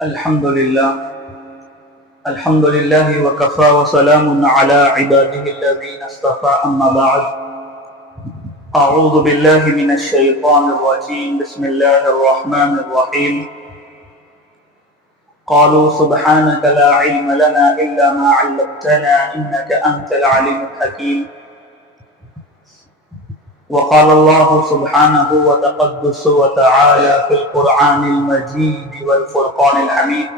الحمد لله وكفى وسلام على عباده الذين اصطفى أما بعد أعوذ بالله من الشيطان الرجيم بسم الله الرحمن الرحيم قالوا سبحانك لا علم لنا إلا ما علمتنا إنك أنت العليم الحكيم وقال الله سبحانه وتقدس وتعالى في القرآن المجيد والفرقان الحميد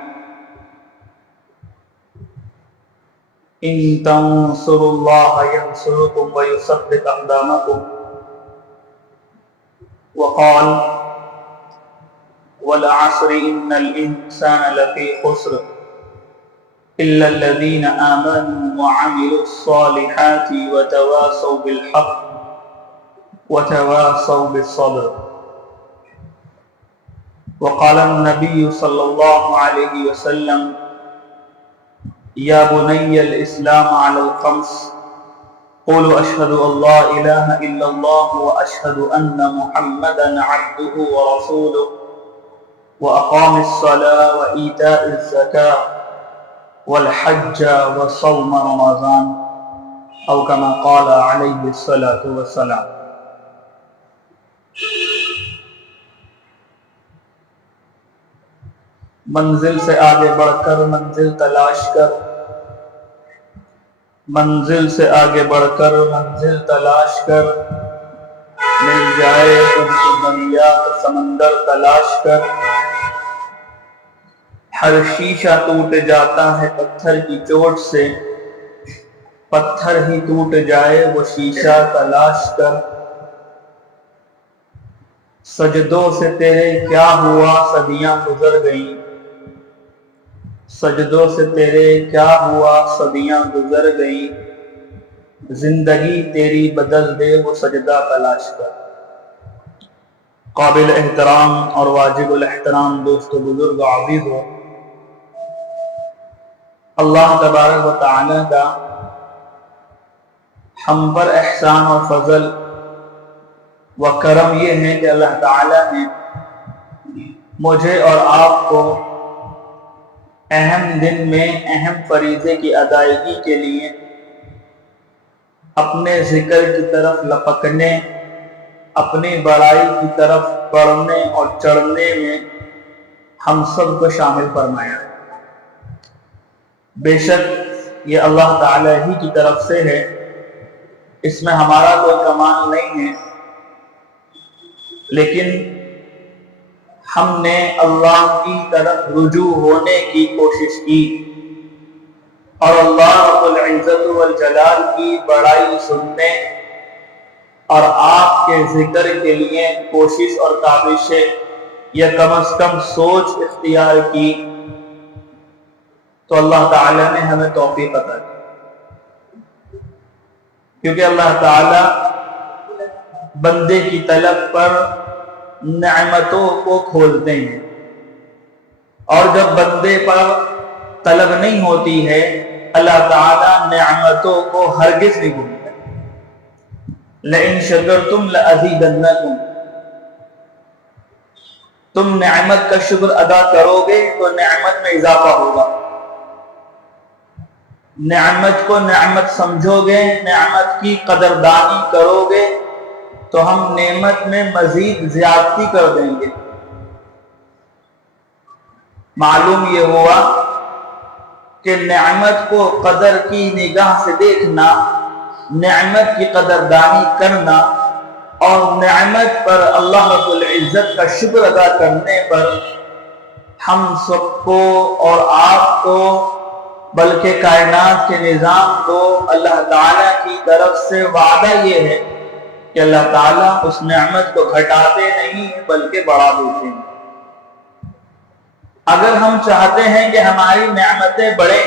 إن تنصروا الله ينصركم ويثبت أقدامكم وقال والعصر إن الإنسان لفي خسر إلا الذين آمنوا وعملوا الصالحات وتواصوا بالحق وتواصوا بالصبر وقال النبي صلى الله عليه وسلم يا بني الإسلام على الخمس قولوا أشهد أن لا إله إلا الله وأشهد أن محمدا عبده ورسوله وأقام الصلاة وإيتاء الزكاة والحج وصوم رمضان أو كما قال عليه الصلاة والسلام. منزل سے آگے بڑھ کر منزل تلاش کر، منزل سے آگے بڑھ کر منزل تلاش کر، مل جائے تم کو دریا تو سمندر تلاش کر، ہر شیشہ ٹوٹ جاتا ہے پتھر کی چوٹ سے، پتھر ہی ٹوٹ جائے وہ شیشہ تلاش کر، سجدوں سے تیرے کیا ہوا صدیاں گزر گئیں، سجدوں سے تیرے کیا ہوا صدیاں گزر گئیں، زندگی تیری بدل دے وہ سجدہ تلاش کر. قابل احترام اور واجب الاحترام دوست و بزرگ و عزیز ہو، اللہ تبارک و تعالی کا ہم پر احسان اور فضل و کرم یہ ہے کہ اللہ تعالی نے مجھے اور آپ کو اہم دن میں اہم فریضے کی ادائیگی کے لیے اپنے ذکر کی طرف لپکنے، اپنی بڑائی کی طرف بڑھنے اور چڑھنے میں ہم سب کو شامل فرمایا. بے شک یہ اللہ تعالی ہی کی طرف سے ہے، اس میں ہمارا کوئی کمال نہیں ہے، لیکن ہم نے اللہ کی طرف رجوع ہونے کی کوشش کی اور اللہ رب العزت والجلال کی بڑائی سننے اور آپ کے ذکر کے لیے کوشش اور کاوشیں یا کم از کم سوچ اختیار کی، تو اللہ تعالی نے ہمیں توفیق عطا کی. کیونکہ اللہ تعالی بندے کی طلب پر نعمتوں کو کھولتے ہیں، اور جب بندے پر طلب نہیں ہوتی ہے اللہ تعالی نعمتوں کو ہرگز نہیں بھولتا. لئن شکرتم لأزیدنکم، تم نعمت کا شکر ادا کرو گے تو نعمت میں اضافہ ہوگا، نعمت کو نعمت سمجھو گے، نعمت کی قدردانی کرو گے تو ہم نعمت میں مزید زیادتی کر دیں گے. معلوم یہ ہوا کہ نعمت کو قدر کی نگاہ سے دیکھنا، نعمت کی قدردانی کرنا اور نعمت پر اللہ رب العزت کا شکر ادا کرنے پر ہم سب کو اور آپ کو بلکہ کائنات کے نظام کو اللہ تعالیٰ کی طرف سے وعدہ یہ ہے کہ اللہ تعالیٰ اس نعمت کو گھٹاتے نہیں بلکہ بڑھا دیتے ہیں. اگر ہم چاہتے ہیں کہ ہماری نعمتیں بڑھیں،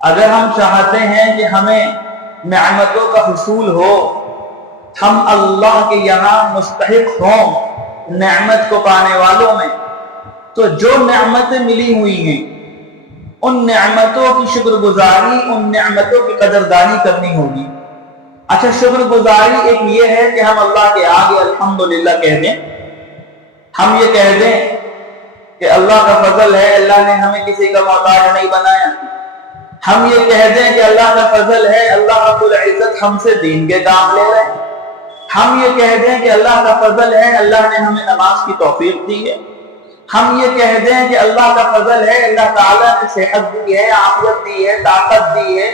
اگر ہم چاہتے ہیں کہ ہمیں نعمتوں کا حصول ہو، ہم اللہ کے یہاں مستحق ہوں نعمت کو پانے والوں میں، تو جو نعمتیں ملی ہوئی ہیں ان نعمتوں کی شکر گزاری، ان نعمتوں کی قدردانی کرنی ہوگی. اچھا، شکر گزاری ایک یہ ہے کہ ہم اللہ کے آگے الحمدللہ کہہ دیں، ہم یہ کہہ دیں کہ اللہ کا فضل ہے، اللہ نے ہمیں کسی کا محتاج نہیں بنایا. ہم یہ کہہ دیں کہ اللہ کا فضل ہے، اللہ رب العزت ہم سے دین کے کام لے رہے ہیں. ہم یہ کہہ دیں کہ اللہ کا فضل ہے، اللہ نے ہمیں نماز کی توفیق دی ہے. ہم یہ کہہ دیں کہ اللہ کا فضل ہے، اللہ تعالیٰ نے صحت دی ہے، عافیت دی ہے، طاقت دی ہے،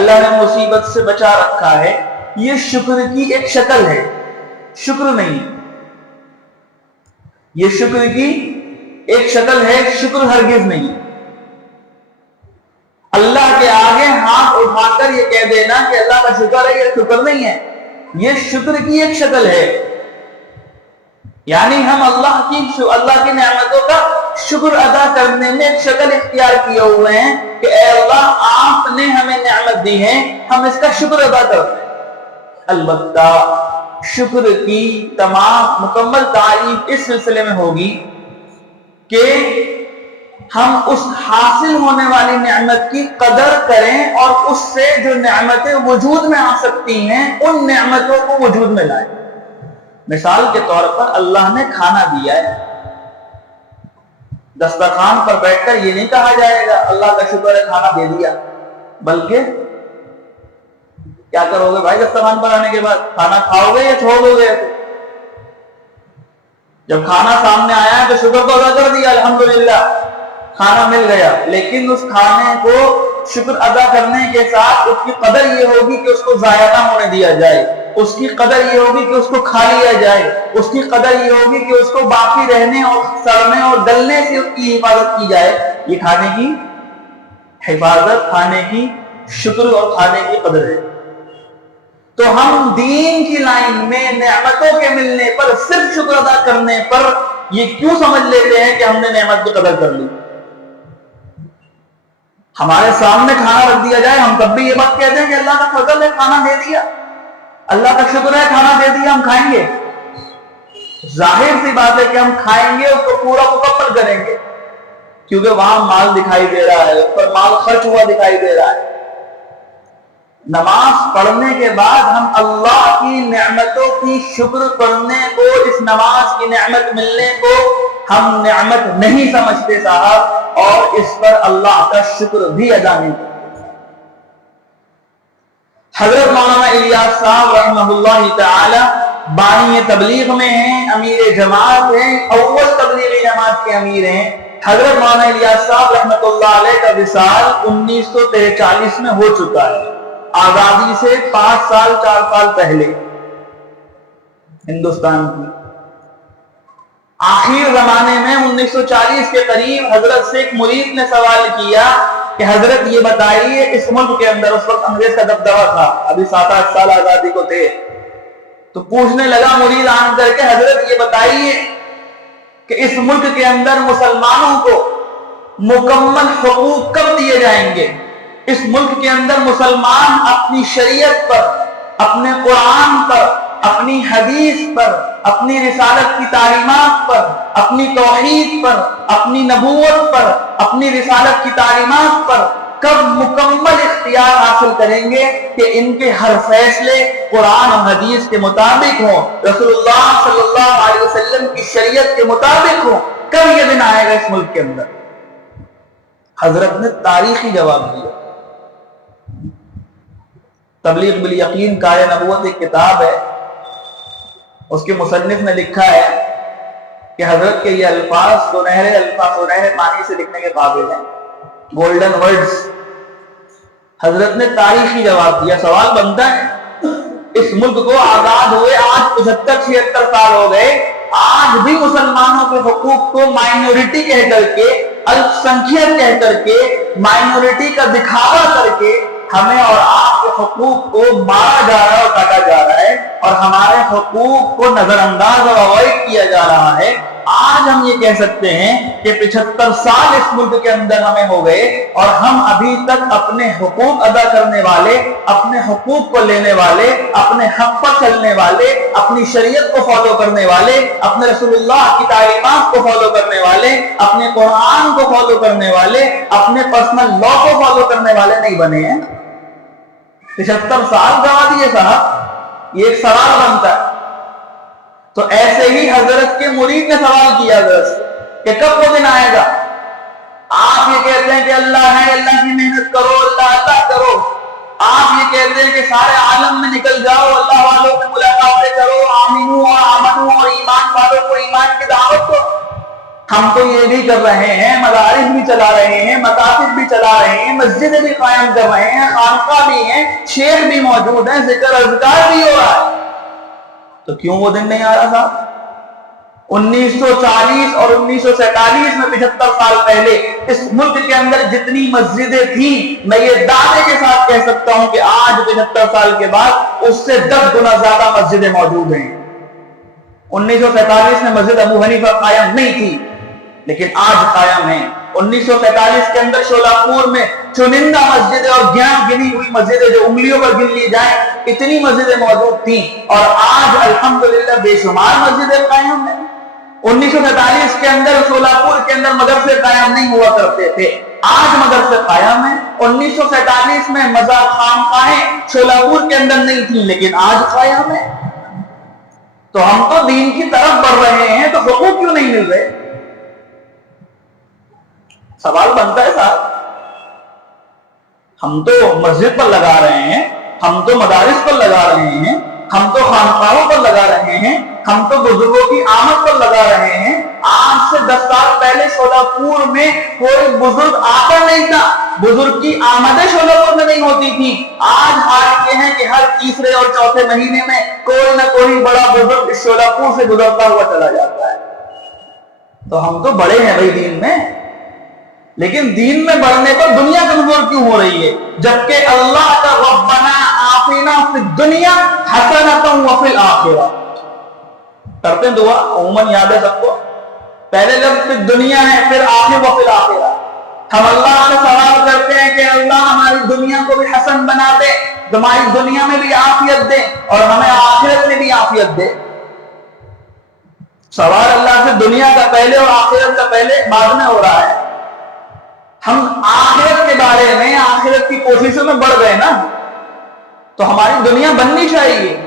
اللہ نے مصیبت سے بچا رکھا ہے. یہ شکر کی ایک شکل ہے، شکر نہیں. یہ شکر کی ایک شکل ہے، شکر ہرگز نہیں. اللہ کے آگے ہاتھ اٹھا کر یہ کہہ دینا کہ اللہ کا شکر ہے، یہ شکر نہیں ہے. یہ شکر کی ایک شکل ہے. یعنی ہم اللہ کی نعمتوں کا شکر ادا کرنے میں ایک شکل اختیار کیے ہوئے ہیں کہ اے اللہ آپ نے ہمیں نعمت دی ہے، ہم اس کا شکر ادا کرتے ہیں. البتہ شکر کی تمام مکمل تعریف اس سلسلے میں ہوگی کہ ہم اس حاصل ہونے والی نعمت کی قدر کریں اور اس سے جو نعمتیں وجود میں آ سکتی ہیں ان نعمتوں کو وجود میں لائیں. مثال کے طور پر اللہ نے کھانا دیا ہے، دسترخوان پر بیٹھ کر یہ نہیں کہا جائے گا اللہ کا شکر ہے کھانا دے دیا، بلکہ کیا کرو گے بھائی دسترخوان پر آنے کے بعد؟ کھانا کھاؤ گے یا چھوڑ دو گے؟ جب کھانا سامنے آیا ہے تو شکر تو ادا کر دیا، الحمدللہ کھانا مل گیا. لیکن اس کھانے کو شکر ادا کرنے کے ساتھ اس کی قدر یہ ہوگی کہ اس کو ضائع نہ ہونے دیا جائے، اس کی قدر یہ ہوگی کہ اس کو کھا لیا جائے، اس کی قدر یہ ہوگی کہ اس کو باقی رہنے اور سڑنے اور گلنے سے اس کی حفاظت کی جائے. یہ کھانے کی حفاظت، کھانے کی شکر اور کھانے کی قدر ہے. تو ہم دین کی لائن میں نعمتوں کے ملنے پر صرف شکر ادا کرنے پر یہ کیوں سمجھ لیتے ہیں کہ ہم نے نعمت کی قدر کر لی؟ ہمارے سامنے کھانا رکھ دیا جائے ہم تب بھی یہ بات کہتے ہیں کہ اللہ کا فضل ہے کھانا دے دیا، اللہ کا شکر ہے کھانا دے دیا، ہم کھائیں گے. ظاہر سی بات ہے کہ ہم کھائیں گے، اس کو پورا مکمل کریں گے، کیونکہ وہاں مال دکھائی دے رہا ہے، اس پر مال خرچ ہوا دکھائی دے رہا ہے. نماز پڑھنے کے بعد ہم اللہ کی نعمتوں کی شکر کرنے کو، اس نماز کی نعمت ملنے کو ہم نعمت نہیں سمجھتے صاحب، اور اس پر اللہ کا شکر بھی ادا نہیں کرتے. حضرت مولانا الیاس صاحب رحمہ اللہ تعالی بانی تبلیغ میں ہیں، امیر جماعت ہیں، اول تبلیغی جماعت کے امیر ہیں. حضرت مولانا الیاس صاحب رحمۃ اللہ علیہ کا وصال 1943 میں ہو چکا ہے، آزادی سے 5 سال 4 سال پہلے ہندوستان کی. آخر زمانے میں 1940 کے قریب حضرت سے ایک مرید نے سوال کیا کہ حضرت یہ بتائیے اس ملک کے اندر، اس وقت انگریز کا دبدبہ تھا، ابھی 7-8 سال آزادی کو تھے، تو پوچھنے لگا مرید آن کر کے حضرت یہ بتائیے کہ اس ملک کے اندر مسلمانوں کو مکمل حقوق کب دیے جائیں گے؟ اس ملک کے اندر مسلمان اپنی شریعت پر، اپنے قرآن پر، اپنی حدیث پر، اپنی رسالت کی تعلیمات پر، اپنی توحید پر، اپنی نبوت پر، اپنی رسالت کی تعلیمات پر کب مکمل اختیار حاصل کریں گے کہ ان کے ہر فیصلے قرآن اور حدیث کے مطابق ہوں، رسول اللہ صلی اللہ علیہ وسلم کی شریعت کے مطابق ہوں؟ کب یہ دن آئے گا اس ملک کے اندر؟ حضرت نے تاریخی جواب دیا. تبلیغ بالیقین کار نبوت ایک کتاب ہے، اس کے مصنف نے لکھا ہے کہ حضرت کے یہ الفاظ سنہرے پانی سے لکھنے کے قابل ہیں، گولڈن ورڈز. حضرت نے تاریخی جواب دیا. سوال بنتا ہے اس ملک کو آزاد ہوئے آج 75-76 سال ہو گئے، آج بھی مسلمانوں کے حقوق کو مائنورٹی کہہ کر کے، الپ سنکھیت کہہ کر کے، مائنورٹی کا دکھاوا کر کے ہمیں اور آپ کے حقوق کو مارا جا رہا ہے اور کاٹا جا رہا ہے، اور ہمارے حقوق کو نظر انداز اور اوائڈ کیا جا رہا ہے. آج ہم یہ کہہ سکتے ہیں کہ 75 سال اس ملک کے اندر ہمیں ہو گئے اور ہم ابھی تک اپنے حقوق ادا کرنے والے، اپنے حقوق کو لینے والے، اپنے حق پر چلنے والے، اپنی شریعت کو فالو کرنے والے، اپنے رسول اللہ کی تعلیمات کو فالو کرنے والے، اپنے قرآن کو فالو کرنے والے، اپنے پرسنل لا کو فالو کرنے والے نہیں بنے ہیں. 75 سال گوا دیے صاحب. یہ ایک سوال بنتا ہے. تو ایسے ہی حضرت کے مرید نے سوال کیا حضرت سے کہ کب وہ دن آئے گا؟ آپ یہ کہتے ہیں کہ اللہ ہے، اللہ کی محنت کرو، اللہ عطا کرو، آپ یہ کہتے ہیں کہ سارے عالم میں نکل جاؤ، اللہ والوں سے ملاقاتیں کرو، آمینو اور آمنو اور ایمان والوں کو ایمان کی دعوت دو۔ ہم تو یہ بھی کر رہے ہیں، مدارس بھی چلا رہے ہیں، مکاتب بھی چلا رہے ہیں، مسجدیں بھی قائم کر رہے ہیں، خانقاہ بھی ہیں، شیخ بھی موجود ہیں، ذکر اذکار بھی ہو رہا ہے، تو کیوں وہ دن نہیں آ رہا صاحب؟ 1940 اور 1947 میں 75 سال پہلے اس ملک کے اندر جتنی مسجدیں تھیں، میں یہ دعوے کے ساتھ کہہ سکتا ہوں کہ آج 75 سال کے بعد اس سے 10 گنا زیادہ مسجدیں موجود ہیں۔ 1947 میں مسجد ابو حنیفہ قائم نہیں تھی، لیکن آج قائم ہیں۔ 1947 کے اندر شولاپور میں چنندہ مسجدیں اور گنی ہوئی مسجدیں جو انگلیوں پر گن لی جائیں، اتنی مسجدیں موجود تھیں، اور آج الحمدللہ بے شمار مسجدیں قائم ہیں۔ 1947 کے اندر شولاپور کے اندر مدرسے قائم نہیں ہوا کرتے تھے، آج مدرسے قائم ہیں۔ 1947 میں مزار خانقاہیں شولاپور کے اندر نہیں تھیں، لیکن آج قائم ہیں۔ تو ہم تو دین کی طرف بڑھ رہے ہیں، تو حقوق کیوں نہیں مل رہے؟ سوال بنتا ہے صاحب۔ ہم تو مسجد پر لگا رہے ہیں، ہم تو مدارس پر لگا رہے ہیں، ہم تو خانقاہوں پر لگا رہے ہیں، ہم تو بزرگوں کی آمد پر لگا رہے ہیں۔ آج سے 10 سال پہلے شولاپور میں کوئی بزرگ آتا نہیں تھا، بزرگ کی آمدیں شولاپور میں نہیں ہوتی تھی۔ آج حال یہ ہے کہ ہر تیسرے اور چوتھے مہینے میں کوئی نہ کوئی بڑا بزرگ اس شولاپور سے گزرتا ہوا چلا جاتا ہے۔ تو ہم تو بڑے ہیں بھائی دین میں، لیکن دین میں بڑھنے پر دنیا کمزور کیوں ہو رہی ہے؟ جبکہ اللہ کا ربنا آتنا فی الدنیا حسنۃ وفی الآخرہ کرتے ہیں دعا، عموماً یاد ہے سب کو، پہلے لفظ فی الدنیا ہے، پھر آخر وفی الآخرہ۔ ہم اللہ سے سوال کرتے ہیں کہ اللہ ہماری دنیا کو بھی حسن بنا دے، ہماری دنیا میں بھی عافیت دے اور ہمیں آخرت میں بھی عافیت دے۔ سوال اللہ سے دنیا کا پہلے اور آخرت کا پہلے بعد میں ہو رہا ہے۔ ہم آخرت کے بارے میں، آخرت کی کوششوں میں بڑھ گئے نا، تو ہماری دنیا بننی چاہیے۔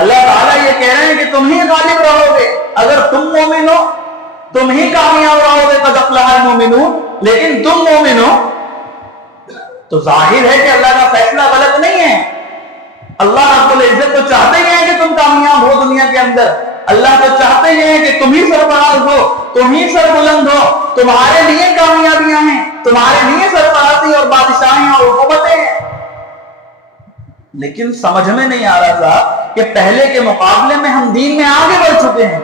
اللہ تعالیٰ یہ کہہ رہے ہیں کہ تم ہی غالب رہو گے، اگر تم مومن ہو تم ہی کامیاب رہو گے، قد افلح المومنون، لیکن تم مومن ہو تو ظاہر ہے کہ اللہ کا فیصلہ غلط نہیں ہے۔ اللہ رب العزت تو چاہتے ہیں کہ تم کامیاب ہو دنیا کے اندر، اللہ تو چاہتے ہیں کہ تم ہی سرفراز ہو، تم ہی سربلند ہو، تمہارے لیے کامیابیاں ہیں، تمہارے لیے سرفرازی اور بادشاہیں اور حکومتیں ہیں۔ لیکن سمجھ میں نہیں آ رہا تھا کہ پہلے کے مقابلے میں ہم دین میں آگے بڑھ چکے ہیں،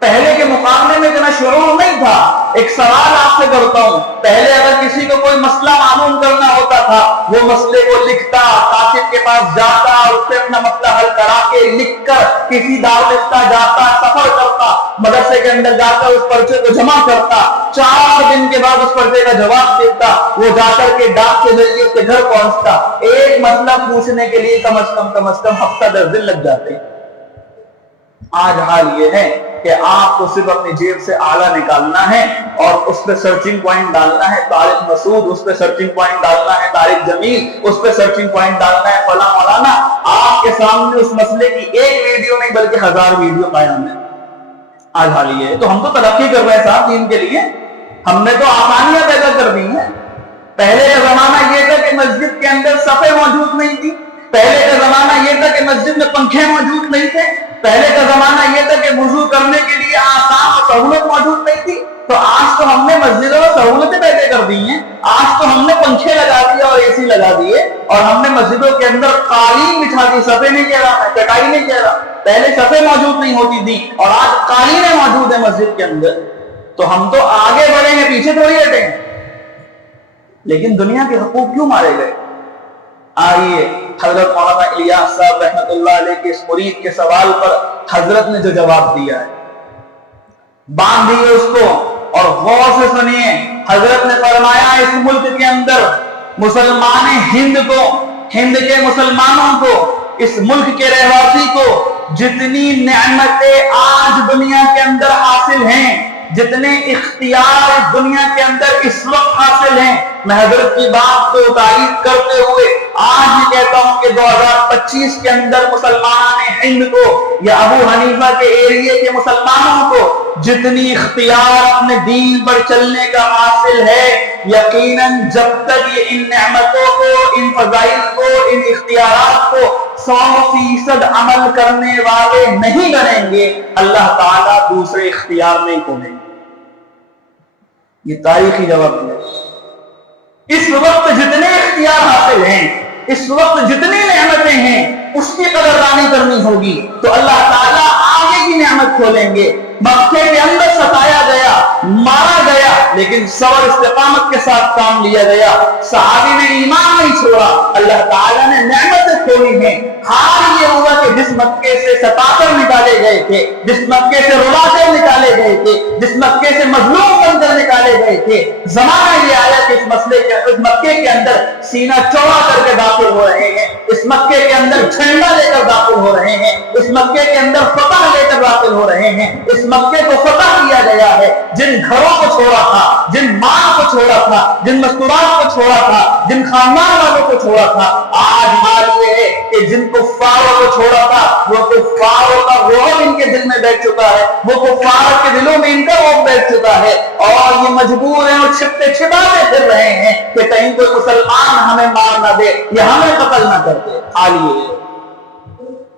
پہلے کے مقابلے میں اتنا شعور نہیں تھا۔ ایک سوال آپ سے کرتا ہوں، پہلے اگر کسی کو کوئی مسئلہ معلوم کرنا ہوتا تھا، وہ مسئلے کو لکھتا، کاتب کے پاس جاتا، اس سے اپنا مسئلہ حل کرا کے لکھ کر کسی دارالفتہ جاتا، سفر کرتا، مدرسے کے اندر جا کر اس پرچے کو جمع کرتا، 4 دن کے بعد اس پرچے کا جواب دیتا، وہ جا کر کے ڈاک کے ذریعے اس کے گھر پہنچتا۔ ایک مسئلہ پوچھنے کے لیے کم از کم ہفتہ 10 دن لگ جاتے۔ آج حال یہ ہے کہ آپ کو صرف اپنی جیب سے آلہ نکالنا ہے اور اس پہ سرچنگ پوائنٹ ڈالنا ہے، طارق مسعود، اس پہ سرچنگ پوائنٹ ڈالنا ہے، طارق جمیل، اس پہ سرچنگ پوائنٹ ڈالنا ہے، فلاں مولانا۔ آپ کے سامنے اس مسئلے کی ایک ویڈیو نہیں بلکہ 1000 ویڈیو قائم ہے۔ آج حال یہ ہے۔ تو ہم تو ترقی کر رہے ہیں صاحب دین کے لیے، ہم نے تو آسانیاں پیدا کر دی ہیں۔ پہلے کا زمانہ یہ تھا کہ مسجد کے اندر صفیں موجود نہیں تھی، پہلے کا زمانہ یہ تھا کہ مسجد میں پنکھے موجود نہیں تھے، پہلے کا زمانہ یہ تھا کہ وضو کرنے کے لیے آسان اور سہولت موجود نہیں تھی۔ تو آج تو ہم نے مسجدوں میں سہولتیں پیدا کر دی ہیں، آج تو ہم نے پنکھے لگا دیے اور اے سی لگا دیے، اور ہم نے مسجدوں کے اندر قالین بچھا دی۔ صفیں نہیں کہہ رہا، میں چٹائی نہیں کہہ رہا، پہلے صفیں موجود نہیں ہوتی تھی اور آج قالینیں موجود ہیں مسجد کے اندر۔ تو ہم تو آگے بڑھے ہیں، پیچھے تھوڑی ہٹے ہیں۔ لیکن دنیا کے حقوق کیوں مارے گئے؟ آئیے حضرت مولانا الیاس صاحب رحمت اللہ علیہ کے اس مرید کے سوال پر حضرت نے جو جواب دیا ہے، باندھیے اس کو اور غور سے سنیے۔ حضرت نے فرمایا اس ملک کے اندر مسلمان ہند کو، ہند کے مسلمانوں کو، اس ملک کے رہواسی کو جتنی نعمتیں آج دنیا کے اندر حاصل ہیں، جتنے اختیار دنیا کے اندر اس وقت حاصل ہیں، میں حضرت کی بات کو تائید کرتے ہوئے آج یہ کہتا ہوں کہ 2025 کے اندر مسلمان ہند کو یا ابو حنیفہ کے ایریے کے مسلمانوں کو جتنی اختیار اپنے دین پر چلنے کا حاصل ہے، یقیناً جب تک یہ ان نعمتوں کو، ان فضائل کو، ان اختیارات کو 100% عمل کرنے والے نہیں بنیں گے، اللہ تعالیٰ دوسرے اختیار نہیں کھولیں گے۔ یہ تاریخی جواب ہے۔ اس وقت جتنے اختیار حاصل ہیں، اس وقت جتنی نعمتیں ہیں، اس کی قدردانی کرنی ہوگی تو اللہ تعالیٰ آگے کی نعمت کھولیں گے۔ مکے کے اندر ستایا گیا، مارا گیا، لیکن صبر استقامت کے ساتھ کام لیا گیا، صحابی نے ایمان نہیں چھوڑا، اللہ تعالیٰ نے نعمتیں کھولی ہیں۔ حال یہ ہوا کہ جس مکے سے ستا کر نکالے گئے تھے، جس مکے سے رلا کر نکالے گئے تھے، جس مکے سے مظلوم بن کر نکالے گئے تھے، زمانہ یہ آیا کہ اس مکے کے اندر سینہ چوڑا کر کے داخل ہو رہے ہیں، اس مکے کے اندر جھنڈا لے کر داخل ہو رہے ہیں، اس مکے کے اندر فتح لے کر داخل ہو رہے ہیں۔ اس مکے کو فتح کیا گیا ہے، جن گھروں کو چھوڑا تھا، جن مال کو چھوڑا تھا، جن مستورات کو چھوڑا تھا، جن خاندان والوں کو چھوڑا تھا، آج حال یہ ہے کہ جن کفاروں کو چھوڑا تھا وہ کفاروں کا رعب ان کے دل میں بیٹھ چکا ہے، وہ کفار کے دلوں میں ان کا رعب بیٹھ چکا ہے، اور یہ مجبور ہیں اور چھپتے چھپاتے پھر رہے ہیں کہ کہیں کوئی مسلمان ہمیں مار نہ دے یا ہمیں قتل نہ کر دے۔ حال یہ ہے۔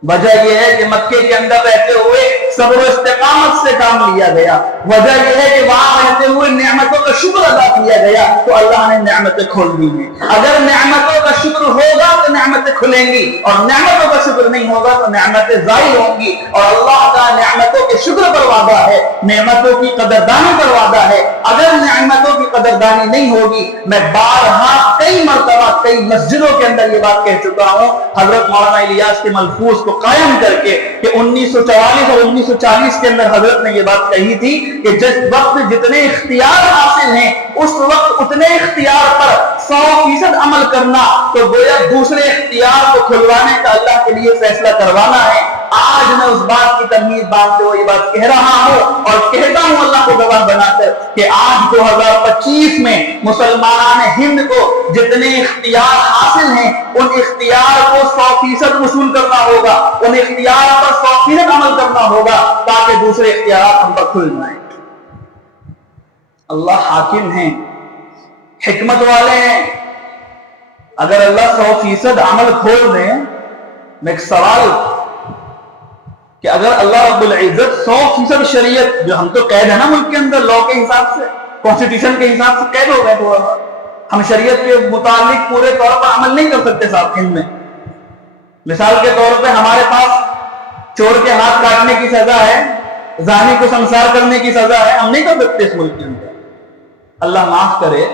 وجہ یہ ہے کہ مکے کے اندر رہتے ہوئے صبر و استقامت سے کام لیا گیا، وجہ یہ ہے کہ وہاں رہتے ہوئے نعمتوں کا شکر ادا کیا گیا تو اللہ نے نعمتیں کھول دی ہیں۔ اگر نعمتوں کا شکر ہوگا تو نعمتیں کھلیں گی، اور نعمتوں کا شکر نہیں ہوگا تو نعمتیں ضائع ہوں گی، اور اللہ کا نعمتوں کے شکر پر وعدہ ہے، نعمتوں کی قدردانی پر وعدہ ہے۔ اگر نعمتوں کی قدردانی نہیں ہوگی، میں بارہا کئی مرتبہ کئی مسجدوں کے اندر یہ بات کہہ چکا ہوں، حضرت مولانا الیاس کے ملفوظ کو قائم کر کے کہ 1944 اور 1940 کے اندر حضرت نے یہ بات کہی تھی کہ جس وقت جتنے اختیار حاصل ہیں اس وقت اتنے اختیار پر 100% عمل کرنا تو گویا دوسرے اختیار کو کھلوانے کا اللہ کے لیے فیصلہ کروانا ہے۔ آج میں اس بات کی تمیز باندھتے ہوئے یہ بات کہہ رہا ہوں اور کہتا ہوں اللہ کو گواہ بنا کر کہ آج 2025 میں مسلمان ہند کو جتنے اختیار حاصل ہیں ان اختیار کو 100% وصول کرنا ہوگا، ان اختیار پر 100% عمل کرنا ہوگا تاکہ دوسرے اختیارات ہم پر کھل جائیں۔ اللہ حاکم ہیں، حکمت والے ہیں۔ اگر اللہ 100% عمل کھول دیں، میں ایک سوال کہ اگر اللہ رب العزت 100% شریعت، جو ہم تو قید ہے نا ملک کے اندر لا کے حساب سے، کانسٹیٹیوشن کے حساب سے قید ہو گئے، تو ہم شریعت کے متعلق پورے طور پر عمل نہیں کر سکتے صاحب ہند میں۔ مثال کے طور پہ ہمارے پاس چور کے ہاتھ کاٹنے کی سزا ہے، زانی کو سنسار کرنے کی سزا ہے، ہم نہیں کر سکتے اس ملک کے اندر۔ اللہ معاف کرے،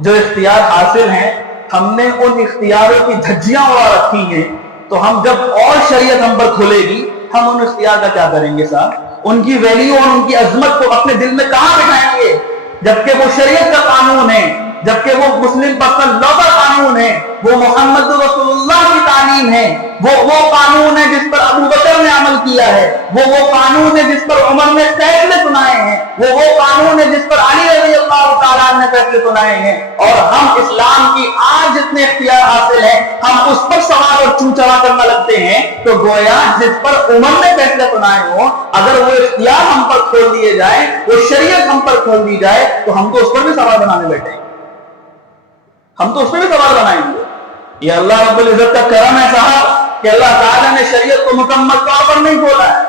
جو اختیار حاصل ہیں ہم نے ان اختیاروں کی دھجیاں اڑا رکھی ہیں، تو ہم جب اور شریعت ہم پر کھلے گی ہم ان اختیار کا کیا کریں گے صاحب؟ ان کی ویلیو اور ان کی عظمت کو اپنے دل میں کہاں بٹھائیں گے؟ جبکہ وہ شریعت کا قانون ہے، جبکہ وہ مسلم پرسنل لا کا قانون ہے، وہ محمد رسول اللہ کی تعلیم ہے، وہ قانون ہے جس پر ابو بکر نے عمل کیا ہے، وہ قانون ہے جس پر عمر نے فیصلے سنائے ہیں، وہ قانون ہے جس پر علی رضی اللہ تعالیٰ نے فیصلے سنائے ہیں، اور ہم اسلام کی آج جتنے اختیار حاصل ہیں ہم اس پر سوال اور چوچڑا کرنا لگتے ہیں، تو گویا جس پر عمر نے فیصلے سنائے ہوں اگر وہ اختیار ہم پر کھول دیے جائیں، وہ شریعت ہم پر کھول دی جائے تو ہم تو اس پر بھی سوال بنانے بیٹھیں گے، ہم تو اس پہ بھی سوال بنائیں گے۔ یہ اللہ رب العزت کا کرم ہے صاحب کہ اللہ تعالیٰ نے شریعت کو مکمل طور پر نہیں کھولا ہے۔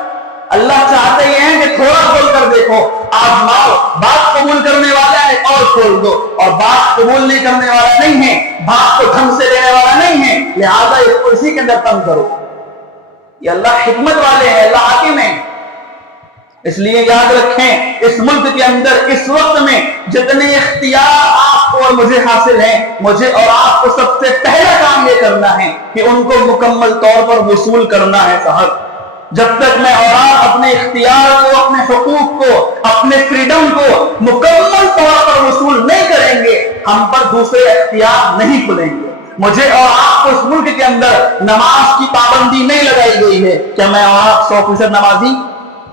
اللہ چاہتے یہ ہیں کہ تھوڑا کھول کر دیکھو، آزماؤ، بات قبول کرنے والا ہے اور کھول دو، اور بات قبول نہیں کرنے والا نہیں ہے، بات کو ڈھنگ سے دینے والا نہیں ہے، لہذا اس کو اسی کے اندر تنگ کرو۔ یہ اللہ حکمت والے ہیں، اللہ حاکم ہیں۔ اس لیے یاد رکھیں اس ملک کے اندر اس وقت میں جتنے اختیار آپ کو اور مجھے حاصل ہیں، مجھے اور آپ کو سب سے پہلا کام یہ کرنا ہے کہ ان کو مکمل طور پر وصول کرنا ہے صاحب۔ جب تک میں اور آپ اپنے اختیار کو، اپنے حقوق کو، اپنے فریڈم کو مکمل طور پر وصول نہیں کریں گے ہم پر دوسرے اختیار نہیں کھلیں گے۔ مجھے اور آپ کو اس ملک کے اندر نماز کی پابندی نہیں لگائی گئی ہے، کیا میں اور آپ 100% نمازی؟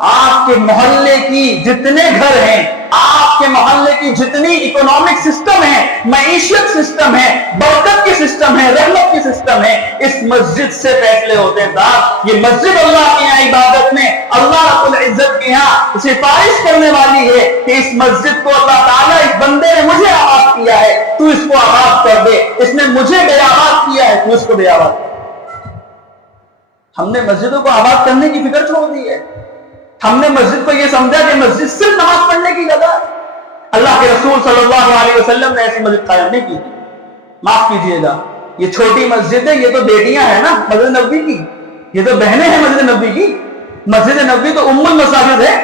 آپ کے محلے کی جتنے گھر ہیں، آپ کے محلے کی جتنی اکنامک سسٹم ہے، معیشت سسٹم ہے، برکت کی سسٹم ہے، رحمت کی سسٹم ہے، اس مسجد سے فیصلے ہوتے ہیں صاحب۔ یہ مسجد اللہ کے یہاں عبادت میں اللہ رب العزت کے یہاں سفارش کرنے والی ہے کہ اس مسجد کو اللہ تعالیٰ، اس بندے نے مجھے آباد کیا ہے، تو اس کو آباد کر دے، اس نے مجھے بے آباد کیا ہے، تو اس کو بے آباد کر دے۔ ہم نے مسجدوں کو آباد کرنے کی فکر چھوڑ دی ہے۔ ہم نے مسجد کو یہ سمجھا کہ مسجد صرف نماز پڑھنے کی جگہ ہے۔ اللہ کے رسول صلی اللہ علیہ وسلم نے ایسی مسجد قائم نہیں کی تھی۔ معاف کیجئے گا، یہ چھوٹی مسجد ہے، یہ تو بیٹیاں ہیں نا مسجد نبوی کی، یہ تو بہنیں ہیں مسجد نبوی کی۔ مسجد نبوی تو ام المساجد ہے،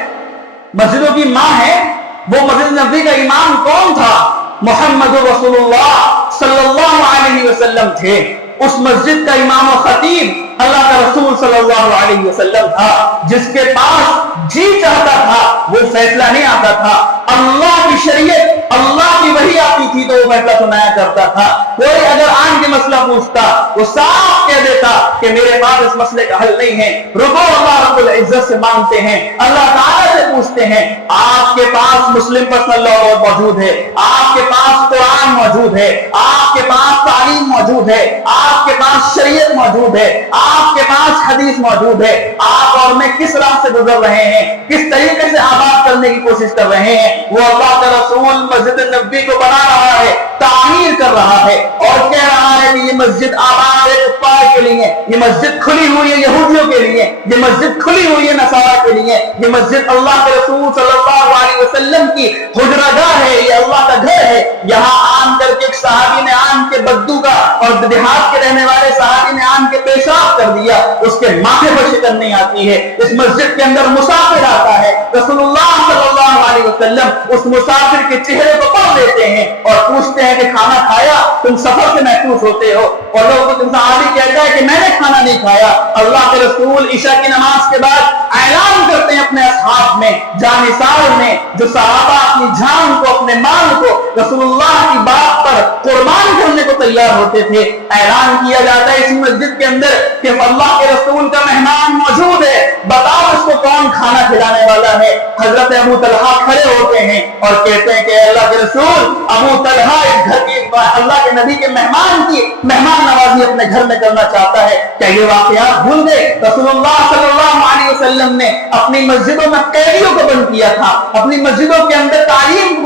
مسجدوں کی ماں ہے۔ وہ مسجد نبوی کا امام کون تھا؟ محمد رسول اللہ صلی اللہ علیہ وسلم تھے۔ اس مسجد کا امام و خطیب اللہ کا رسول صلی اللہ علیہ وسلم تھا، جس کے پاس جی چاہتا تھا وہ فیصلہ نہیں آتا تھا، اللہ کی شریعت، اللہ کی وحی آتی تھی تو وہ فیصلہ سنایا کرتا تھا۔ کوئی اگر آن کے مسئلہ پوچھتا وہ صاف کہہ دیتا کہ میرے پاس اس مسئلے کا حل نہیں ہے، رکو اللہ رب العزت سے مانگتے ہیں، اللہ تعالیٰ سے پوچھتے ہیں۔ آپ کے پاس مسلم پرسنل لا موجود ہے، آپ کے پاس قرآن موجود ہے، آپ کے پاس تعلیم موجود ہے، آپ کے پاس شریعت موجود ہے، آپ کے پاس حدیث موجود ہے۔ آپ اور میں کس راہ سے گزر رہے ہیں، کس طریقے سے آباد کرنے کی کوشش کر رہے ہیں؟ وہ اللہ کا رسول مسجد نبوی کو بنا رہا ہے، تعمیر کر رہا ہے اور کہہ رہا ہے کہ یہ مسجد آباد ہے کفار کے لیے، یہ مسجد کھلی ہوئی ہے یہودیوں کے لیے، یہ مسجد کھلی ہوئی ہے نصارہ کے لیے، یہ مسجد اللہ کے رسول صلی اللہ علیہ وسلم کی حجرہ گاہ ہے، یہ اللہ کا گھر ہے۔ یہاں آن کر کے ایک صحابی نے آن کے بدو کا اور دیہات کے رہنے والے صحابی نے آن کے پیشاب کر دیا، اس کے ماتھے پر شکن نہیں آتی ہے۔ اس مسجد کے اندر مسافر آتا ہے، رسول اللہ صلی اللہ علیہ وسلم اس مسافر کے چہرے کو پڑھ لیتے ہیں اور پوچھتے ہیں کہ کھانا کھایا؟ تم سفر سے محفوظ ہوتے ہو۔ اور لوگ صحابی کہتا ہے کہ میں نے کھانا نہیں کھایا۔ اللہ کے رسول عشاء کی نماز کے بعد اعلان کرتے ہیں اپنے اصحاب میں، جانثار میں، جو صحابہ اپنی جان کو، اپنے مال کو رسول اللہ کی بات پر قربان کرنے کو تیار ہوتے تھے۔ اعلان کیا جاتا ہے اس مسجد کے اندر کہ اللہ کے رسول کا مہمان موجود ہے، بتاؤ اس کو کون کھانا کھلانے والا ہے؟ حضرت ابو طلحہ کھڑے ہوتے ہیں اور کہتے ہیں کہ اللہ کے رسول، ابو طلحہ اس گھر کی، اللہ کے نبی کے مہمان کی مہمان نوازی اپنے گھر میں کرنا چاہتا ہے۔ کیا یہ واقعات بھول گئے؟ رسول اللہ صلی اللہ علیہ وسلم نے اپنی مسجدوں میں قیدیوں کو بند کیا تھا، اپنی مسجدوں کے اندر تعلیم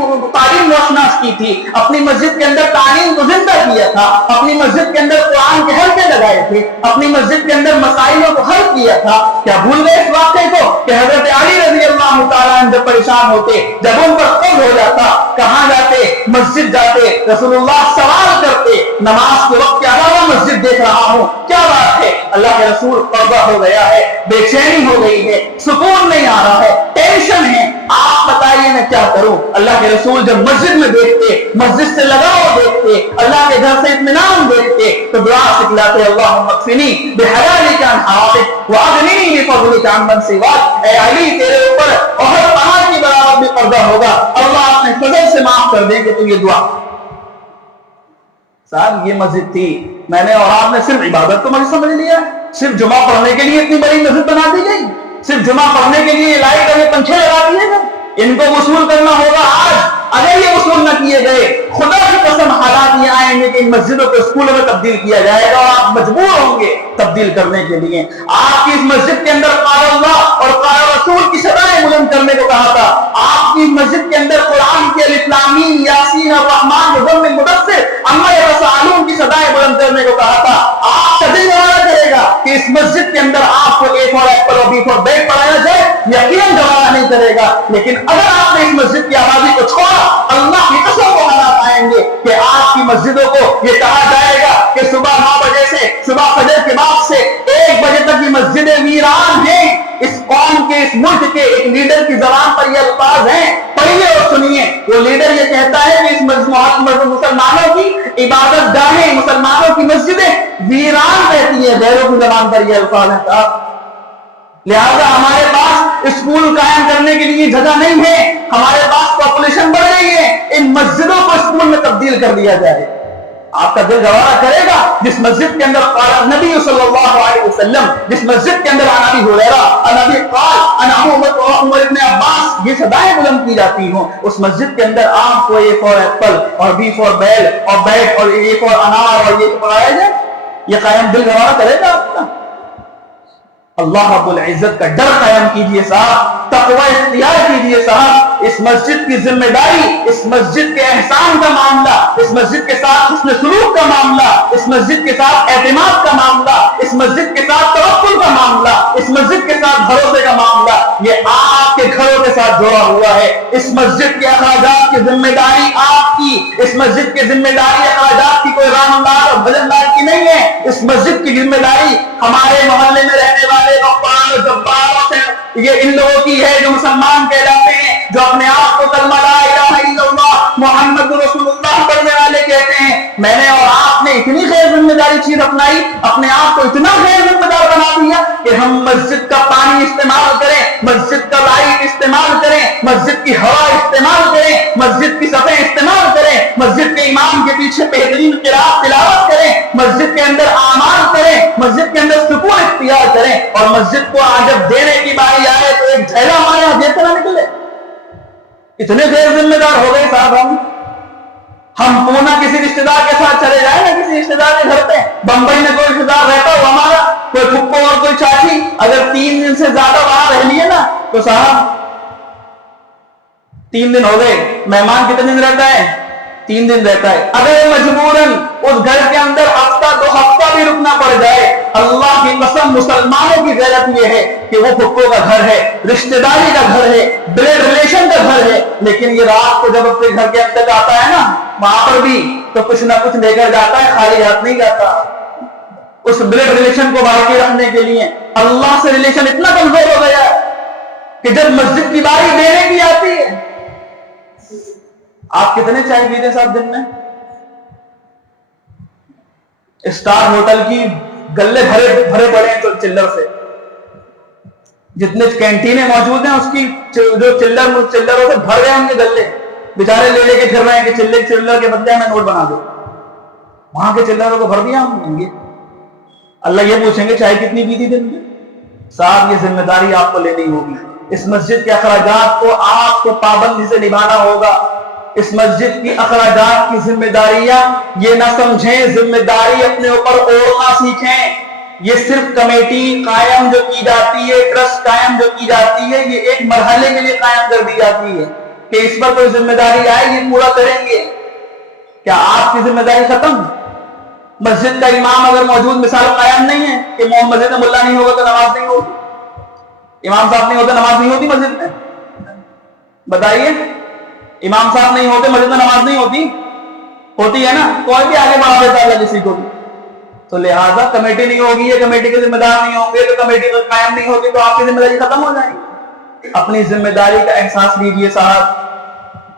روشناس کی تھی، اپنی مسجد کے اندر تعلیم کو زندہ کیا تھا، اپنی مسجد کے اندر قرآن کے حلقے لگائے تھے، اپنی مسجد کے اندر مسائلوں کو حل کیا تھا۔ کیا بھول گئے اس واقعے کو کہ حضرت علی رضی اللہ تعالیٰ عنہ جب پریشان ہوتے، جب ان پر قبض ہو جاتا، کہاں جاتے؟ مسجد جاتے، رسول اللہ سوال کرتے، نماز کے وقت کے علاوہ مسجد دیکھ رہا ہوں، کیا بات ہے؟ اللہ کے رسول قبضہ ہو گیا ہے، بے چینی ہو گئی ہے، سکون نہیں آ رہا ہے، ٹینشن ہے، آپ بتائیے میں کیا کروں؟ اللہ کے رسول جب مسجد میں دیکھتے، مسجد سے لگاؤ دیکھتے، اللہ کے گھر سے اطمینان دیکھتے تو دعا سکھلاتے، اللہم اکفنی بحلالک عن حرامک واغننی بفضلک عن من سواک۔ اے علی، تیرے اوپر اور پہاڑ کی برابر بھی قبضہ ہوگا، اللہ اپنے فضل سے معاف کر دیں گے تو یہ دعا۔ صاحب یہ مسجد تھی، میں نے اور آپ نے صرف عبادت کو مسجد سمجھ لیا، صرف جمعہ پڑھنے کے لیے اتنی بڑی مسجد بنا دی گئی، صرف جمعہ پڑھنے کے لیے لائٹ اور پنکھے لگا دیے گئے۔ ان کو وصول کرنا ہوگا آج، اگر یہ وصول نہ کیے گئے خدا کی قسم حالات یہ آئیں گے کہ ان مسجدوں کو اسکولوں میں تبدیل کیا جائے گا اور آپ مجبور ہوں گے تبدیل کرنے کے لیے۔ آپ کی اس مسجد کے اندر قال اللہ اور قال رسول کی صدائیں بلند کرنے کو کہا تھا، آپ کی مسجد کے اندر قرآن کے الف لام میم یاسین الرحمن مزمل مدثر عما یتساءلون کی صدائیں بلند کرنے کو کہا تھا۔ آپ کا دل گوارا کرے گا کہ اس مسجد کے اندر آپ کو اے فار ایپل اور بی فار بیگ پڑھایا جائے، یقیناً گوارا نہیں کرے گا۔ لیکن اگر آپ نے اس مسجد کی آبادی کو چھوڑا، اللہ کی قسم وہ حالات آئیں گے کہ آپ کی مسجدوں کو یہ کہا جائے گا کہ صبح 9 بجے سے، صبح فجر کے بعد سے 1 بجے تک یہ مسجدیں ویران ہیں۔ اس قوم کے، اس ملک کے ایک لیڈر کی زبان پر یہ الفاظ ہیں، پڑھیے اور سنیے۔ وہ لیڈر یہ کہتا ہے کہ اس مسلمانوں کی عبادت گاہیں، مسلمانوں کی مسجدیں ویران رہتی ہیں، غیروں کی زبان پر یہ الفاظ ہیں صاحب۔ لہذا ہمارے پاس اسکول قائم کرنے کے لیے جگہ نہیں ہے، ہمارے پاس پاپولیشن بڑھ گئی ہے، ان مسجدوں کو اسکول میں تبدیل کر دیا جائے۔ آپ کا دل گوارا کرے گا جس مسجد کے اندر قال نبی صلی اللہ علیہ وسلم، جس مسجد کے اندر عن ابی ہریرہ عن ابی قال عن عمر ابن عباس یہ صدائیں بلند کی جاتی ہوں، اس مسجد کے اندر آپ کو اے فور ایپل اور بی فور بیل اور بیٹ اور اے فور انار اور یہ پڑھایا جائے، یہ قائم دل گوارا کرے گا آپ کا؟ اللہ رب العزت کا ڈر قائم کیجئے صاحب، تقوی اختیار کیجئے صاحب، اس مسجد کی ذمہ داری، اس مسجد کے احسان کا معاملہ، اس مسجد کے ساتھ حسن سلوک کا معاملہ، اس مسجد کے ساتھ اعتماد کا معاملہ، اس مسجد کے ساتھ توکل کا معاملہ، اس مسجد کے ساتھ بھروسے کا معاملہ، یہ آپ کے گھروں کے ساتھ جڑا ہوا ہے۔ اس مسجد کے اخراجات کی ذمہ داری آپ کی، اس مسجد کی ذمہ داری اخراجات کی کوئی رامدار اور بھجندار کی نہیں ہے، اس مسجد کی ذمہ داری ہمارے محلے میں رہنے والے غفار جباروں سے یہ ان لوگوں کی ہے جو مسلمان کہلاتے ہیں، جو اپنے آپ کو کلمہ لا الہ الا اللہ محمد رسول اللہ پڑھنے والے کہتے ہیں۔ میں نے اور آپ نے اتنی غیر ذمہ داری چیز اپنائی، اپنے آپ کو اتنا غیر ذمہ دار بنا دیا کہ ہم مسجد کا پانی استعمال کریں، مسجد کا لائٹ استعمال کریں، مسجد کی ہوا استعمال کریں، مسجد کی سطح استعمال کریں، مسجد کے امام کے پیچھے بہترین قرات تلاوت کریں، مسجد کے اندر اعمال کریں، مسجد کے اندر سکون اختیار کریں، اور مسجد کو جب دینے کی باری آئے تو ایک جھیلا ہمارے یہاں دیتے نہ نکلے۔ اتنے غیر ذمہ دار ہو گئے صاحب ہم پونا کسی رشتہ دار کے ساتھ چلے جائیں نا، کسی رشتہ دار کے گھر پہ، بمبئی میں کوئی رشتہ دار رہتا ہو ہمارا، کوئی پھپھو اور کوئی چاچی، اگر 3 دن سے زیادہ وہاں رہ لیے نا تو صاحب 3 دن ہو گئے، مہمان کتنے دن رہتا ہے؟ 3 دن رہتا ہے۔ اگر مجبوراً اس گھر کے اندر ہفتہ 2 ہفتہ بھی رکنا پڑ جائے، اللہ کی قسم مسلمانوں کی غیرت یہ ہے کہ وہ پھپھو کا گھر ہے، رشتہ داری کا گھر ہے، بلڈ ریلیشن کا گھر ہے، لیکن یہ رات کو جب اپنے گھر کے اندر آتا ہے نا وہاں پر بھی تو کچھ نہ کچھ لے کر جاتا ہے، خالی ہاتھ نہیں جاتا۔ اس بلڈ ریلیشن کو باقی رکھنے کے لیے اللہ سے ریلیشن اتنا کمزور ہو گیا کہ جب مسجد کی باری دینے کی آتی ہے، آپ کتنے چائے پیتے صاحب دن میں؟ اسٹار ہوٹل کی گلے بھرے پڑے ہیں چلر سے، جتنے کینٹینیں موجود ہیں اس کی جو چلروں سے بھر گئے ان کے گلے، بیچارے لے کے پھر رہے ہیں کہ چلر کے بدلے ہمیں نوٹ بنا دو، وہاں کے چلروں کو بھر دیا ہم گے۔ اللہ یہ پوچھیں گے چائے کتنی پیتی دن میں؟ صاحب یہ ذمہ داری آپ کو لینی ہوگی، اس مسجد کے اخراجات کو آپ کو پابندی سے نبھانا ہوگا، اس مسجد کی اخراجات کی ذمہ داریاں یہ نہ سمجھیں ذمہ داری اپنے اوپر اوڑھنا سیکھیں۔ یہ صرف کمیٹی قائم جو کی جاتی ہے، ٹرسٹ قائم جو کی جاتی ہے، یہ ایک مرحلے کے لیے قائم کر دی جاتی ہے کہ اس پر کوئی ذمہ داری آئے یہ پورا کریں گے۔ کیا آپ کی ذمہ داری ختم؟ مسجد کا امام اگر موجود مثال قائم نہیں ہے کہ مسجد میں ملا نہیں ہوگا تو نماز نہیں ہوگی، امام صاحب نہیں ہوتے نماز نہیں ہوتی مسجد میں؟ بتائیے، امام صاحب نہیں ہوتے مسجد میں نماز نہیں ہوتی ہے نا؟ کوئی بھی آگے بڑھا دیتا ہے کسی کو بھی، تو لہٰذا کمیٹی نہیں ہوگی، یہ کمیٹی کے ذمہ دار نہیں ہوں گے تو کمیٹی قائم نہیں ہوگی تو آپ کی ذمہ داری ختم ہو جائے گی۔ اپنی ذمہ داری کا احساس لیجیے صاحب۔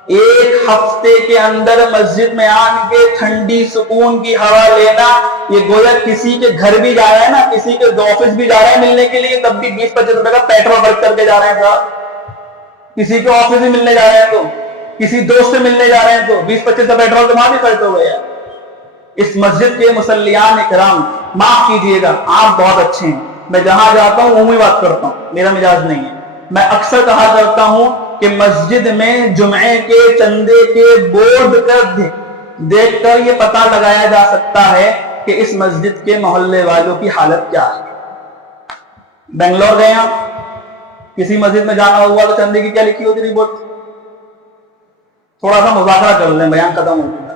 ایک ہفتے کے اندر مسجد میں آن کے ٹھنڈی سکون کی ہوا لینا، یہ گویا کسی کے گھر بھی جا رہا ہے نا، کسی کے آفس بھی جا رہا ہے ملنے کے لیے، تب بھی 20-25 روپے کا پیٹرول خرچ کر کے جا رہے ہیں صاحب۔ کسی کے آفس بھی ملنے جا رہے ہیں تو، کسی دوست سے ملنے جا رہے ہیں تو 20-25 کا پیٹرول تو وہاں بھی خرچ ہو گیا۔ اس مسجد کے مصلیان اکرام معاف کیجیے گا، آپ بہت اچھے ہیں، میں جہاں جاتا ہوں عمومی بات کرتا ہوں، میرا مزاج نہیں ہے، میں اکثر کہا کرتا ہوں کہ مسجد میں جمعے کے چندے کے بورڈ کر دیکھ کر یہ پتہ لگایا جا سکتا ہے کہ اس مسجد کے محلے والوں کی حالت کیا ہے۔ بنگلور گئے آپ، کسی مسجد میں جانا ہوا تو چندے کی کیا لکھی ہوتی رپورٹ؟ تھوڑا سا مذاکرہ کر لیں، بیان ختم ہو چکا،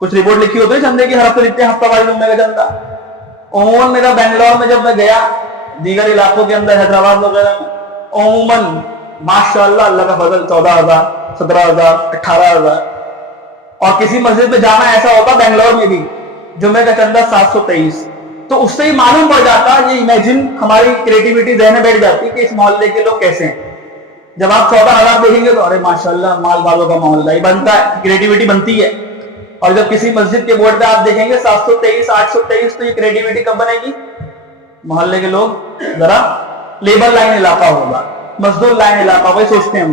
کچھ رپورٹ لکھی ہوتی ہے چندے کی، ہر ہفتے لکھتے ہیں ہفتہ واری جمعے کا چندہ۔ عموماً میرا بنگلور میں جب میں گیا، دیگر علاقوں کے اندر حیدرآباد وغیرہ میں، عموماً ماشاءاللہ اللہ کا فضل 14,000 17,000 18,000، اور کسی مسجد میں جانا ایسا ہوتا بنگلور میں بھی جمعے کا چندہ 723، تو اس سے ہی معلوم پڑ جاتا، یہ امیجن ہماری کریٹیوٹی ذہن میں بیٹھ جاتی کہ اس محلے کے لوگ کیسے ہیں۔ جب آپ 14,000 دیکھیں گے تو ارے ماشاءاللہ مال والوں کا محلہ ہی بنتا ہے، کریٹیوٹی بنتی ہے، اور جب کسی مسجد کے بورڈ پہ آپ دیکھیں گے 723 823 تو یہ کریٹیوٹی کب بنے گی؟ محلے کے لوگ ذرا لیبر لائن علاقہ ہوگا، مزدور لائن علاقہ، وہی سوچتے ہیں ہم،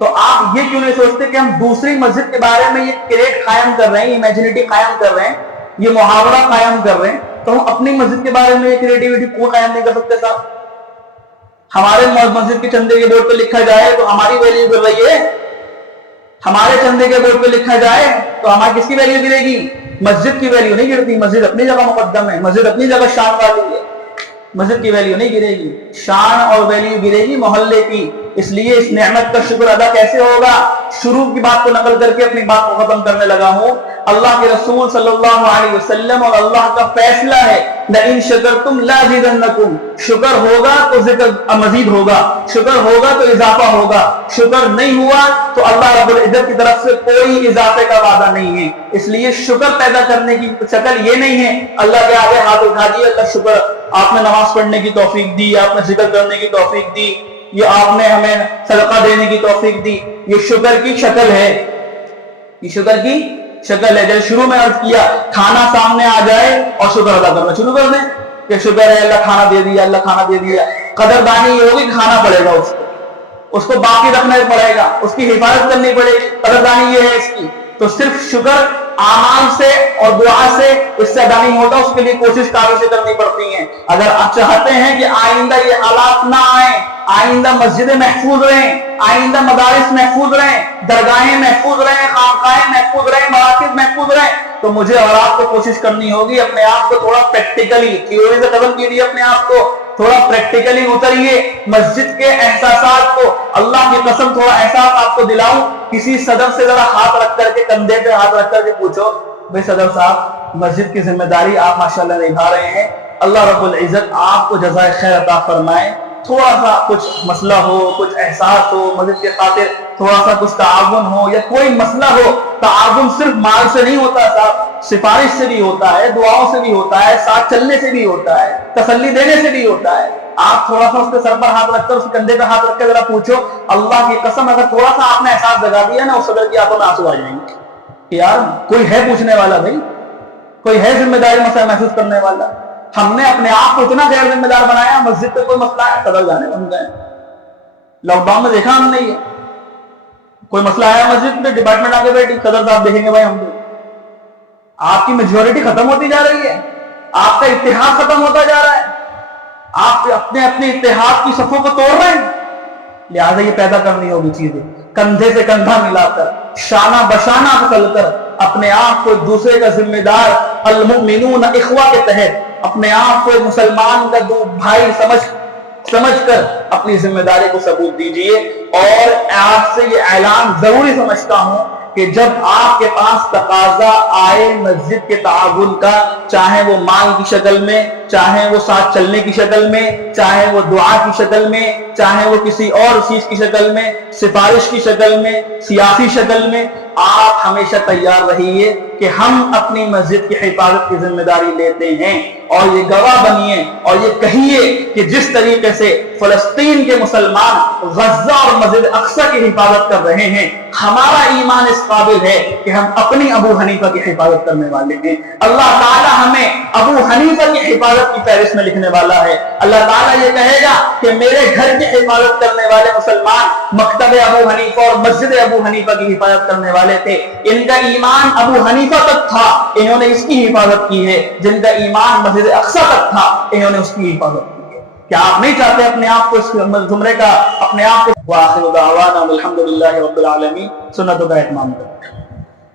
تو آپ یہ کیوں نہیں سوچتے کہ ہم دوسری مسجد کے بارے میں یہ کریٹ قائم کر رہے ہیں، امیجنٹی قائم کر رہے ہیں، یہ محاورہ قائم کر رہے ہیں، تو ہم اپنی مسجد کے بارے میں یہ کریٹیوٹی کو قائم نہیں کر سکتے صاحب؟ ہمارے مسجد کے چندے کے بورڈ پہ لکھا جائے تو ہماری ویلیو گر رہی ہے، ہمارے چندے کے بورڈ پہ لکھا جائے تو ہماری کس کی ویلیو گرے گی؟ مسجد کی ویلیو نہیں گرتی. مسجد اپنی جگہ مقدم ہے، مسجد اپنی جگہ شان والی ہے، مسجد کی ویلیو نہیں گرے گی، شان اور ویلیو گرے گی محلے کی. اس لیے اس نعمت کا شکر ادا کیسے ہوگا؟ شروع کی بات کو نقل کر کے اپنی بات کو ختم کرنے لگا ہوں. اللہ کے رسول صلی اللہ علیہ وسلم اور اللہ کا فیصلہ ہے لَإِن شَكَرْتُمْ لَأَزِيدَنَّكُمْ. شکر ہوگا تو ذکر مزید ہوگا، شکر ہوگا تو اضافہ ہوگا، شکر نہیں ہوا تو اللہ رب العزت کی طرف سے کوئی اضافے کا وعدہ نہیں ہے. اس لیے شکر پیدا کرنے کی شکل یہ نہیں ہے اللہ کے آگے ہاتھ اٹھا دیے اللہ شکر آپ نے نماز پڑھنے کی توفیق دی، آپ نے ذکر کرنے کی توفیق دی، یہ آپ نے ہمیں صدقہ دینے کی توفیق دی. یہ شکر کی شکل ہے، یہ شکر کی شکل ہے. جب شروع میں عرض کیا کھانا سامنے آ جائے اور شکر ادا کرنا شروع کر دیں کہ شکر ہے اللہ کھانا دے دیا، اللہ کھانا دے دیا. قدردانی یہ ہوگی کھانا پڑے گا، اس کو باقی رکھنا پڑے گا، اس کی حفاظت کرنی پڑے گی. قدردانی یہ ہے اس کی. تو صرف شکر اعمال سے اور دعا سے اس سے ادا نہیں ہوتا، اس کے لیے کوشش کاوشیں کرنی پڑتی ہیں. اگر آپ چاہتے ہیں کہ آئندہ یہ حالات نہ آئیں، آئندہ مسجدیں محفوظ رہیں، آئندہ مدارس محفوظ رہیں، درگاہیں محفوظ رہیں، خانقاہیں محفوظ رہیں، مراکز محفوظ رہیں، تو مجھے اور آپ کو کوشش کرنی ہوگی اپنے آپ کو تھوڑا پریکٹیکلی، تھیوری سے ختم کیجیے، اپنے آپ کو تھوڑا پریکٹیکلی اتریے. مسجد کے احساسات کو اللہ کی قسم تھوڑا احساس آپ کو دلاؤں. کسی صدر سے ذرا ہاتھ رکھ کر کے، کندھے پہ ہاتھ رکھ کر کے پوچھو بھائی صدر صاحب مسجد کی ذمہ داری آپ ماشاءاللہ نبھا رہے ہیں، اللہ رب العزت آپ کو جزائے خیر عطا فرمائے. تھوڑا سا کچھ مسئلہ ہو، کچھ احساس ہو، مسجد کے خاطر تھوڑا سا کچھ تعاون ہو یا کوئی مسئلہ ہو. تعاون صرف مال سے نہیں ہوتا صاحب، سفارش سے بھی ہوتا ہے، دعاؤں سے بھی ہوتا ہے، ساتھ چلنے سے بھی ہوتا ہے، تسلی دینے سے بھی ہوتا ہے. آپ تھوڑا سا اس کے سر پر ہاتھ رکھ کر، اس کے کندھے پہ ہاتھ رکھ کے ذرا پوچھو، اللہ کی قسم اگر تھوڑا سا آپ نے احساس جگا دیا نا، اس صدر کی آنکھوں میں آنسو آ جائیں گے کہ یار کوئی ہے پوچھنے والا، بھائی کوئی ہے ذمہ داری مسئلہ محسوس کرنے والا. ہم نے اپنے آپ کو اتنا غیر ذمہ دار بنایا، مسجد پہ کوئی مسئلہ ہے صدر جانے بن گئے. لاک ڈاؤن میں دیکھا ہم نے، یہ کوئی مسئلہ آیا مسجد میں، ڈپارٹمنٹ آ کے بیٹھی، صدر صاحب دیکھیں گے بھائی ہم کو. آپ کی میجورٹی ختم ہوتی جا رہی ہے، آپ کا اتحاد ختم ہوتا جا رہا ہے، آپ اپنے اتحاد کی صفوں کو توڑ رہے ہیں. لہٰذا یہ پیدا کرنی ہوگی چیزیں، کندھے سے کندھا ملا کر، شانہ بشانہ چل کر، اپنے آپ کو ایک دوسرے کا ذمہ دار، المؤمنون اخوہ کے تحت اپنے آپ کو مسلمان کا دو بھائی سمجھ کر اپنی ذمہ داری کو ثبوت دیجئے. اور آپ سے یہ اعلان ضروری سمجھتا ہوں کہ جب آپ کے پاس تقاضا آئے مسجد کے تعاون کا، چاہے وہ مال کی شکل میں، چاہے وہ ساتھ چلنے کی شکل میں، چاہے وہ دعا کی شکل میں، چاہے وہ کسی اور چیز کی شکل میں، سفارش کی شکل میں، سیاسی شکل میں، آپ ہمیشہ تیار رہیے کہ ہم اپنی مسجد کی حفاظت کی ذمہ داری لیتے ہیں. اور یہ گواہ بنیے اور یہ کہیے کہ جس طریقے سے فلسطین کے مسلمان غزہ اور مسجد اقصی کی حفاظت کر رہے ہیں، ہمارا ایمان اس قابل ہے کہ ہم اپنی ابو حنیفہ کی حفاظت کرنے والے ہیں. اللہ تعالیٰ ہمیں ابو حنیفہ کی حفاظت کی فہرست میں لکھنے والا ہے. اللہ تعالیٰ یہ کہے گا کہ میرے گھر کی حفاظت کرنے والے مسلمان مکتب ابو حنیفہ اور مسجد ابو حنیفہ کی حفاظت کرنے والے تھے. ان کا ایمان ابو حنیفہ تک تھا، انہوں نے اس کی حفاظت کی ہے. جن کا ایمان مسجد اقصی تک تھا، انہوں نے اس کی حفاظت کی ہے. کیا آپ نہیں چاہتے اپنے آپ کو اس زمرے کا، اپنے آپ کو؟ وآخر دعوانا الحمدللہ رب العالمین. سنتوں کا اہتمام کریں.